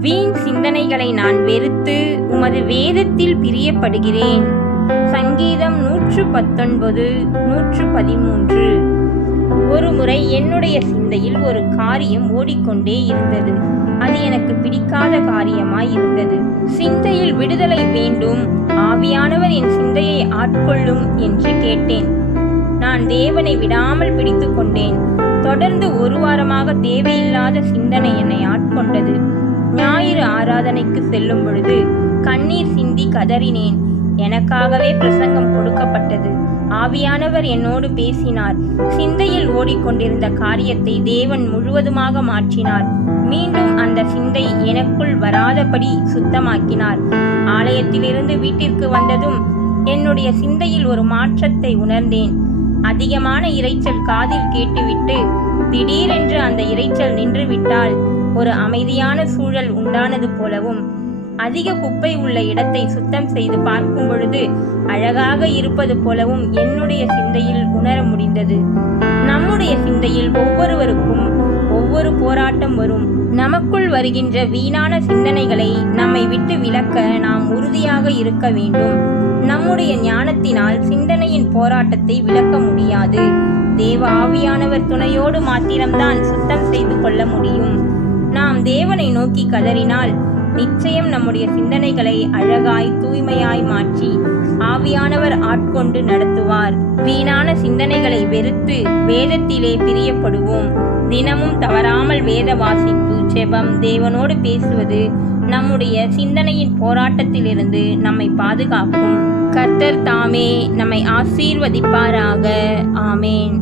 வீண் சிந்தனைகளை நான் வெறுத்து உமது வேதத்தில் பிரியப்படுகிறேன். சங்கீதம் நூற்று பத்தொன்பது நூற்று பதிமூன்று. ஒரு முறை என்னுடைய சிந்தையில் ஒரு காரியம் ஓடிக்கொண்டே இருந்தது. அது எனக்கு பிடிக்காத காரியமாய் இருந்தது. சிந்தையில் விடுதலை வேண்டும். ஆவியானவர் என் சிந்தையை ஆட்கொள்ளும் என்று கேட்டேன். நான் தேவனை விடாமல் பிடித்து கொண்டேன் தொடர்ந்து ஒரு வாரமாக தேவையில்லாத சிந்தனை என்னை ஆட்கொண்டது. ஆராதனைக்கு செல்லும் பொழுது கண்ணீர் சிந்தி கதறினேன். எனக்காகவே பிரசங்கம் கொடுக்கப்பட்டது. ஆவியானவர் என்னோடு பேசினார். சிந்தையில் ஓடிக்கொண்டிருந்த காரியத்தை தேவன் முழுவதுமாக மாற்றினார். மீண்டும் அந்த சிந்தை எனக்குள் வராதபடி சுத்தமாக்கினார். ஆலயத்திலிருந்து வீட்டிற்கு வந்ததும் என்னுடைய சிந்தையில் ஒரு மாற்றத்தை உணர்ந்தேன். அதிகமான இரைச்சல் காதில் கேட்டுவிட்டு திடீரென்று அந்த இரைச்சல் நின்றுவிட்டால் ஒரு அமைதியான சூழல் உண்டானது போலவும் அதிக குப்பை உள்ள இடத்தை சுத்தம் செய்து பார்க்கும் பொழுது அழகாக இருப்பது போலவும் என்னுடைய சிந்தையில் உணர முடிந்தது. நம்முடைய சிந்தையில் ஒவ்வொருவருக்கும் ஒவ்வொரு போராட்டம் வரும். நமக்குள் வருகின்ற வீணான சிந்தனைகளை நம்மை விட்டு விலக்க நாம் உறுதியாக இருக்க வேண்டும். நம்முடைய ஞானத்தினால் சிந்தனையின் போராட்டத்தை விளக்க முடியாது. தேவ ஆவியானவர் துணையோடு மாத்திரம்தான் சுத்தம் செய்து கொள்ள முடியும். நாம் தேவனை நோக்கி கதறினால் நிச்சயம் நம்முடைய சிந்தனைகளை அழகாய் தூய்மையாய் மாற்றி ஆவியானவர் ஆட்கொண்டு நடத்துவார். வீணான சிந்தனைகளை வெறுத்து வேதத்திலே பிரியப்படுவோம். தினமும் தவறாமல் வேத வாசிப்பு ஜெபம் தேவனோடு பேசுவது நம்முடைய சிந்தனையின் போராட்டத்திலிருந்து நம்மை பாதுகாக்கும். கர்த்தர் தாமே நம்மை ஆசீர்வதிப்பாராக. ஆமேன்.